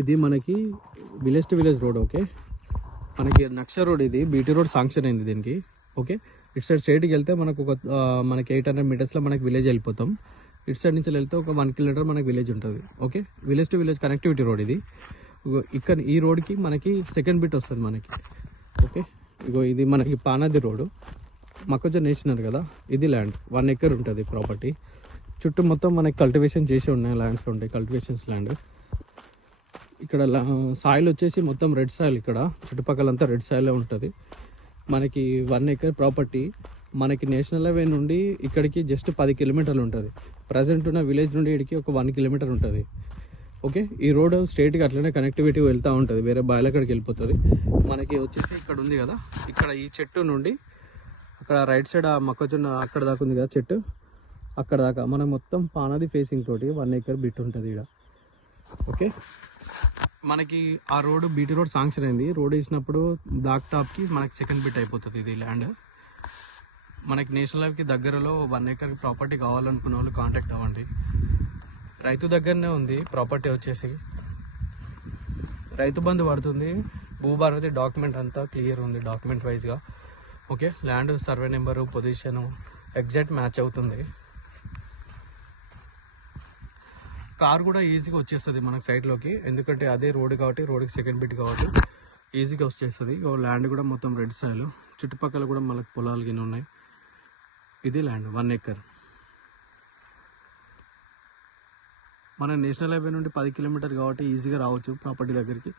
ఇది మనకి village to village road. Okay, మనకి నక్ష రోడ్, ఇది బీటీ రోడ్ శాంక్షన్ అయింది దీనికి. ఓకే, ఇటు సైడ్ స్ట్రైట్కి వెళ్తే మనకు మనకి 800 మీటర్స్లో మనకి విలేజ్ వెళ్ళిపోతాం. ఇటు సైడ్ నుంచి వెళ్తే ఒక 1 కిలోమీటర్ మనకి విలేజ్ ఉంటుంది. Okay, village to village connectivity road ఇది. ఇక్కడ ఈ రోడ్కి మనకి సెకండ్ బిట్ వస్తుంది మనకి. ఓకే, ఇది మనకి పానాది రోడ్డు, మొక్కజొన్న వేసినారు కదా, ఇది ల్యాండ్ 1 ఎకర్ ఉంటుంది ప్రాపర్టీ. చుట్టూ మొత్తం మనకి కల్టివేషన్ చేసి ఉన్నాయి, ల్యాండ్స్ ఉంటాయి, కల్టివేషన్స్ ల్యాండ్. ఇక్కడ సాయిల్ వచ్చేసి మొత్తం రెడ్ సాయిల్, ఇక్కడ చుట్టుపక్కలంతా రెడ్ సాయిలే ఉంటుంది. మనకి 1 ఎకర్ ప్రాపర్టీ. మనకి నేషనల్ హైవే నుండి ఇక్కడికి జస్ట్ 10 కిలోమీటర్లు ఉంటుంది. ప్రజెంట్ ఉన్న విలేజ్ నుండి ఇక్కడికి ఒక 1 కిలోమీటర్ ఉంటుంది. ఓకే, ఈ రోడ్ స్ట్రైట్గా అట్లనే కనెక్టివిటీ వెళ్తూ ఉంటుంది, వేరే బాయిలక్కడికి వెళ్ళిపోతుంది. మనకి వచ్చేసి ఇక్కడ ఉంది కదా, ఇక్కడ ఈ చెట్టు నుండి అక్కడ రైట్ సైడ్ ఆ మొక్కజొన్న అక్కడ దాకా ఉంది కదా చెట్టు, అక్కడ దాకా మనం మొత్తం పానాది ఫేసింగ్ తోటి 1 ఎకర్ బిట్ ఉంటుంది ఇక్కడ. ఓకే, మనకి ఆ రోడ్ బీటీ రోడ్ శాంక్షన్ అయింది. రోడ్ వేసినప్పుడు దాక్ టాప్కి మనకి సెకండ్ బిట్ అయిపోతుంది ఇది ల్యాండ్. మనకి నేషనల్ హైవేకి దగ్గరలో 1 ఎకర్ ప్రాపర్టీ కావాలనుకున్న వాళ్ళు కాంటాక్ట్ అవ్వండి. రైతు దగ్గరనే ఉంది ప్రాపర్టీ వచ్చేసి, రైతు బంధు పడుతుంది. భూభారతి డాక్యుమెంట్ అంతా క్లియర్ ఉంది డాక్యుమెంట్ వైజ్గా. Okay, land survey number, position exact match అవుతుంది. కార్ కూడా ఈజీగా వచ్చేస్తుంది మనకు సైడ్లోకి, ఎందుకంటే అదే రోడ్ కాబట్టి, రోడ్కి సెకండ్ బిట్ కాబట్టి ఈజీగా వచ్చేస్తుంది. ల్యాండ్ కూడా మొత్తం రెడ్ సాయిల్, చుట్టుపక్కల కూడా మనకు పొలాలు గిన్నె ఉన్నాయి. ఇది ల్యాండ్ 1 ఎకర్. మన నేషనల్ హైవే నుండి 10 కిలోమీటర్ కాబట్టి ఈజీగా రావచ్చు ప్రాపర్టీ దగ్గరికి.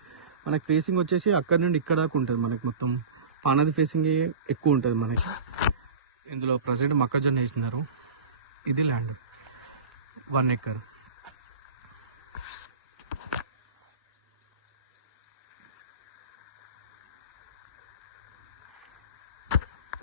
మనకి ఫేసింగ్ వచ్చేసి అక్కడ నుండి ఇక్కడ దాకా ఉంటుంది. మనకి మొత్తం పానాది ఫేసింగ్ ఎక్కువ ఉంటుంది మనకి. ఇందులో ప్రజెంట్ మొక్కజొన్న వేసినారు. ఇది ల్యాండ్ 1 ఎకర్.